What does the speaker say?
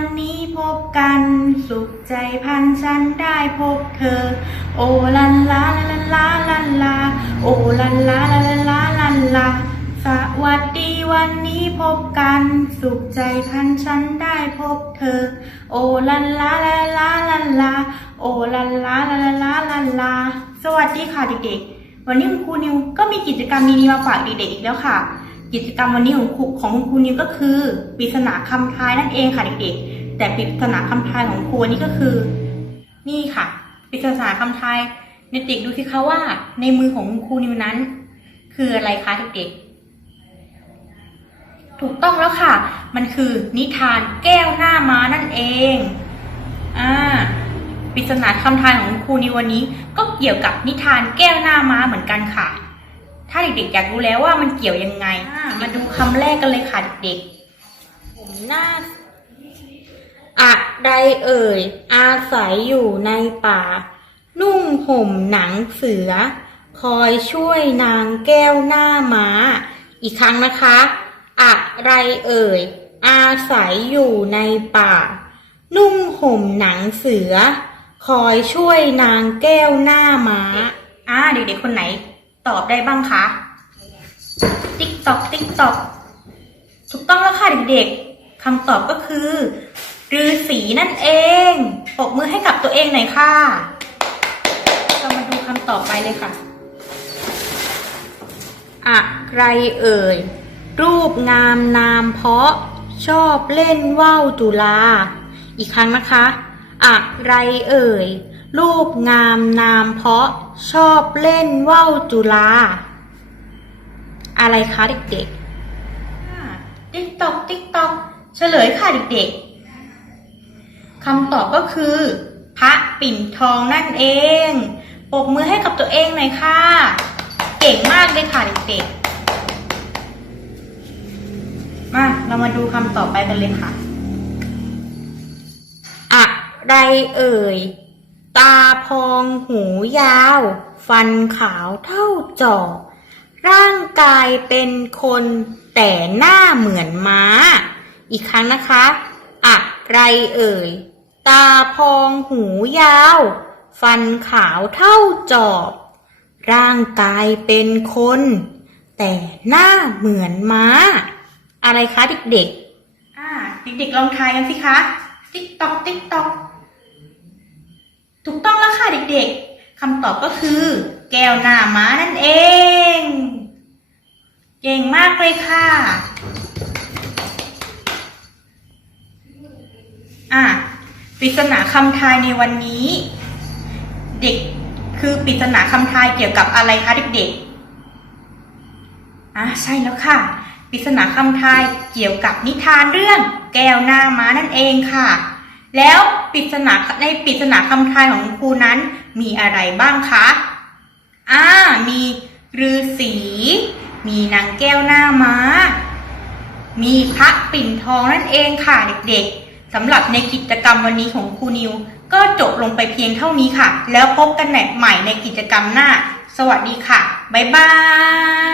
วันนี้พบกัน สุขใจพันฉันได้พบเธอ โอลันลาลันลาลันลา โอลันลาลันลาลันลา สวัสดีวันนี้พบกัน สุขใจพันฉันได้พบเธอ โอลันลาลันลาลันลา โอลันลาลันลาลันลา สวัสดีค่ะเด็กๆ วันนี้คุณครูนิวก็มีกิจกรรมดีๆมาฝากเด็กๆอีกแล้วค่ะ กิจกรรมวันนี้ของครูของคุณครูนิวก็คือปริศนาคำทายนั่นเองค่ะเด็กๆแต่ปริศนาคำทายของครูวันนี้ก็คือ นี่ค่ะปริศนาคำทายเด็กๆดูสิคะว่าในมือของคุณครูนิวนั้น คืออะไรคะเด็กๆถูกต้องแล้วค่ะ มันคือนิทานแก้วหน้าม้านั่นเองอ่าปริศนาคำทายของคุณครูในวันนี้ ก็เกี่ยวกับนิทานแก้วหน้าม้าเหมือนกันค่ะ ถ้าเด็กๆอยากรู้แล้วว่ามันเกี่ยวยังไงอ่ามาดูคำแรกกันเลยค่ะเด็กๆผมหน้าอะไรเอ่ย อาศัยอยู่ในป่า นุ่งห่มหนังเสือ คอยช่วยนางแก้วหน้าม้า อีกครั้งนะคะ อะไรเอ่ย อาศัยอยู่ในป่า นุ่งห่มหนังเสือ คอยช่วยนางแก้วหน้าม้าอ่าเด็กๆคนไหน ตอบได้บ้างคะติ๊กตอกติ๊กตอกถูกต้องแล้วค่ะเด็กๆคำตอบก็คือฤาษีนั่นเองปรบมือให้กับตัวเองหน่อยค่ะเรามาดูคำตอบไปเลยค่ะ อะไรเอ่ย รูปงามนามเพาะชอบเล่นว่าวจุลา อีกครั้งนะคะ อะไรเอ่ย รูปงามนามเพราะชอบเล่นว่าวจุลาอะไรคะเด็กๆติ๊กตอกติ๊กตอกเฉลยค่ะเด็กๆคำตอบก็คือ พระปิ่นทองนั่นเองปรบมือให้กับตัวเองหน่อยค่ะ เก่งมากเลยค่ะเด็กๆ มาเรามาดูคำต่อไปกันเลยค่ะ อะไรเอ่ย ตาพองหูยาว ฟันขาวเท่าจอบร่างกายเป็นคนแต่หน้าเหมือนม้า อีกครั้งนะคะ อะไรเอ่ย ตาพองหูยาว ฟันขาวเท่าจอบ ร่างกายเป็นคน แต่หน้าเหมือนม้า อะไรคะเด็กๆอ่าเด็กๆลองทายกันสิคะ ติ๊กตอกติ๊กตอก ถูกต้องแล้วค่ะเด็กๆคำตอบก็คือ แก้วหน้าม้านั่นเอง เก่งมากเลยค่ะอะปริศนาคำทายในวันนี้ เด็กคือปริศนาคำทายเกี่ยวกับอะไรคะเด็กๆอะใช่แล้วค่ะ ปริศนาคำทายเกี่ยวกับนิทานเรื่อง แก้วหน้าม้านั่นเองค่ะ แล้วปริศนาในปริศนาคำทายของครูนั้นมีอะไรบ้างคะอ่ามีฤาษีมีนางแก้วหน้าม้า มีพระปิ่นทองนั่นเองค่ะเด็กๆสำหรับในกิจกรรมวันนี้ของครูนิว ก็จบลงไปเพียงเท่านี้ค่ะ แล้วพบกันใหม่ในกิจกรรมหน้า สวัสดีค่ะ บ๊ายบาย